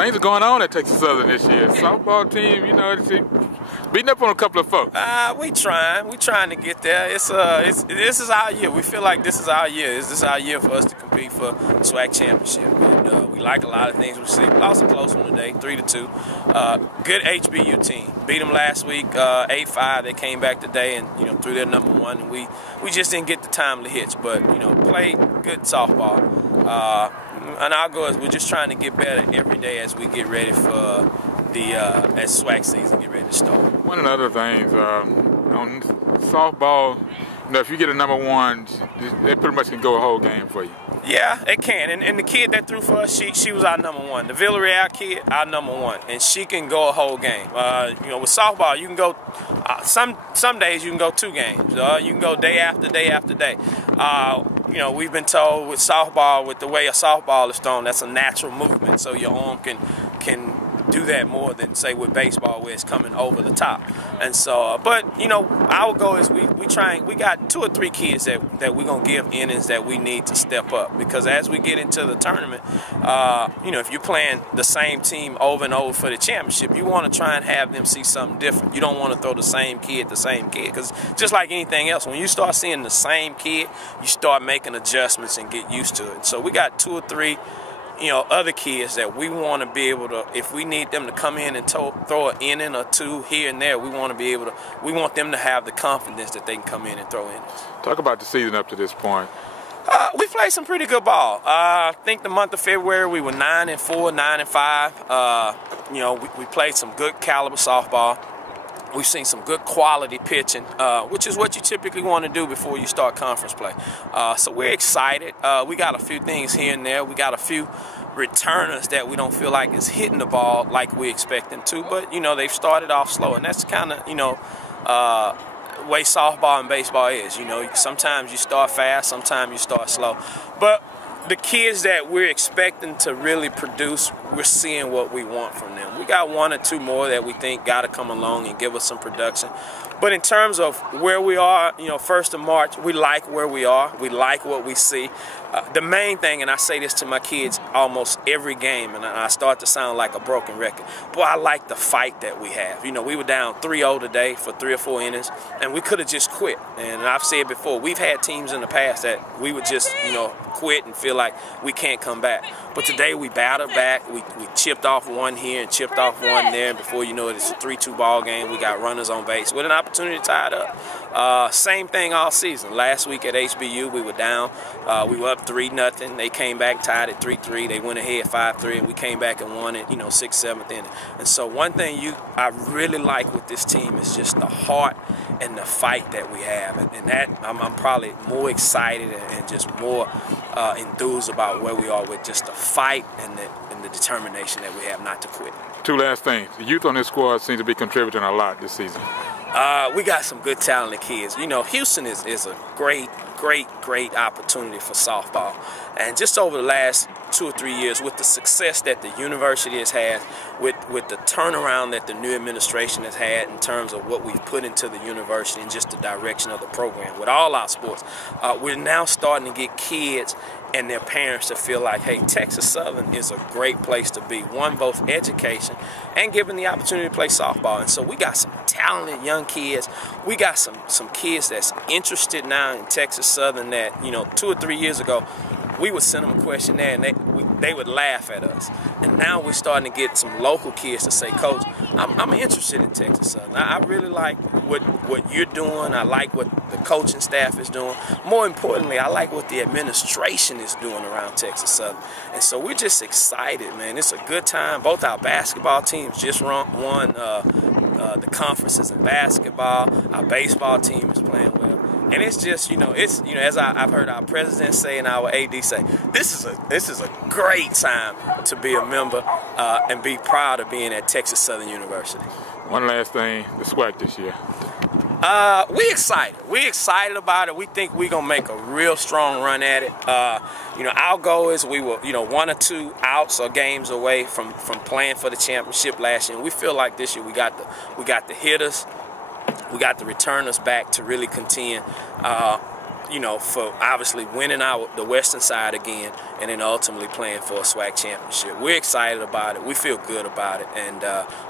things are going on at Texas Southern this year. Softball team, you know, beating up on a couple of folks. We trying to get there. This is our year. We feel like this is our year. This is our year for us to compete for SWAC championship. And we like a lot of things we see. We lost a close one today, 3-2. Good HBU team. Beat them last week, 8-5. They came back today and threw their #1. And we just didn't get the timely hits, but played good softball. And our goal is we're just trying to get better every day as we get ready for as SWAC season get ready to start. One of the other things on softball, if you get a #1, they pretty much can go a whole game for you. Yeah, it can. And the kid that threw for us, she was our #1. The Villarreal kid, our #1, and she can go a whole game. With softball, you can go. Some days you can go 2 games. You can go day after day after day. We've been told with softball, with the way a softball is thrown, that's a natural movement, so your arm can do that more than say with baseball where it's coming over the top. And so but our goal is we got 2 or 3 kids that we're gonna give innings that we need to step up, because as we get into the tournament, if you're playing the same team over and over for the championship, you want to try and have them see something different. You don't want to throw the same kid, because just like anything else, when you start seeing the same kid, you start making adjustments and get used to it. So we got 2 or 3 other kids that we want to be able to, if we need them to come in and throw an inning or 2 here and there, we want them to have the confidence that they can come in and throw innings. Talk about the season up to this point. We played some pretty good ball. I think the month of February we were 9-4, 9-5. We played some good caliber softball. We've seen some good quality pitching, which is what you typically want to do before you start conference play. So we're excited. We got a few things here and there. We got a few returners that we don't feel like is hitting the ball like we expect them to, but they've started off slow, and that's kind of way softball and baseball is. Sometimes you start fast, sometimes you start slow, but the kids that we're expecting to really produce, we're seeing what we want from them. We got 1 or 2 more that we think got to come along and give us some production. But in terms of where we are, 1st of March, we like where we are. We like what we see. The main thing, and I say this to my kids almost every game, and I start to sound like a broken record, boy, I like the fight that we have. We were down 3-0 today for 3 or 4 innings, and we could have just quit. And I've said before, we've had teams in the past that we would just, quit and feel like we can't come back. But today we battled back. We chipped off 1 here and chipped off 1 there, and before you know it, it's a 3-2 ball game. We got runners on base with an opportunity to tie it up. Same thing all season. Last week at HBU, we were down. We were up 3-0. They came back, tied at 3-3. They went ahead 5-3, and we came back and won it, 6th, 7th inning. And so one thing I really like with this team is just the heart and the fight that we have. And that I'm probably more excited and just more enthused about where we are with just the fight and the determination that we have not to quit. 2 last things. The youth on this squad seem to be contributing a lot this season. We got some good talented kids. Houston is a great opportunity for softball. And just over the last 2 or 3 years, with the success that the university has had, with the turnaround that the new administration has had in terms of what we've put into the university and just the direction of the program, with all our sports, we're now starting to get kids and their parents to feel like, hey, Texas Southern is a great place to be. One, both education and given the opportunity to play softball. And so we got some talented young kids. We got some kids that's interested now in Texas Southern that, 2 or 3 years ago, we would send them a questionnaire and they would laugh at us. And now we're starting to get some local kids to say, Coach, I'm interested in Texas Southern. I really like what you're doing. I like what the coaching staff is doing. More importantly, I like what the administration is doing around Texas Southern. And so we're just excited, man. It's a good time. Both our basketball teams just won the conferences in basketball. Our baseball team is playing well. And it's just, as I've heard our president say and our AD say, this is a great time to be a member and be proud of being at Texas Southern University. One last thing, the SWAC this year. We excited. We excited about it. We think we're gonna make a real strong run at it. Our goal is we were 1 or 2 outs or games away from playing for the championship last year. And we feel like this year we got the hitters. We got the returners back to really contend. for obviously winning out the Western side again, and then ultimately playing for a SWAC championship. We're excited about it. We feel good about it, and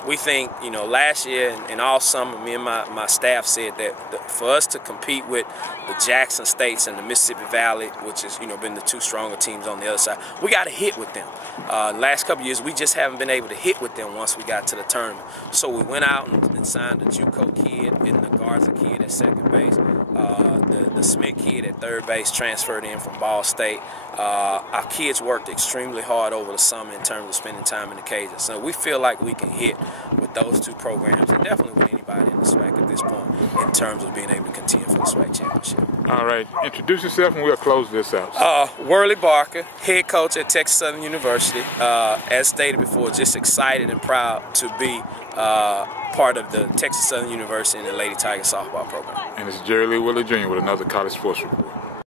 we think, last year and all summer, me and my staff said that for us to compete with the Jackson States and the Mississippi Valley, which has been the two stronger teams on the other side, we got to hit with them. Last couple years, we just haven't been able to hit with them once we got to the tournament. So we went out and signed the JUCO kid and the Garza kid at second base. The Smith kid at third base transferred in from Ball State. Our kids worked extremely hard over the summer in terms of spending time in the cages. So we feel like we can hit with those two programs, and definitely with anybody in the SWAC at this point, in terms of being able to contend for the SWAC championship. All right. Introduce yourself and we'll close this out. Worley Barker, head coach at Texas Southern University. As stated before, just excited and proud to be part of the Texas Southern University and the Lady Tiger softball program. And it's Jerry Lee Willie Jr. with another college sports report.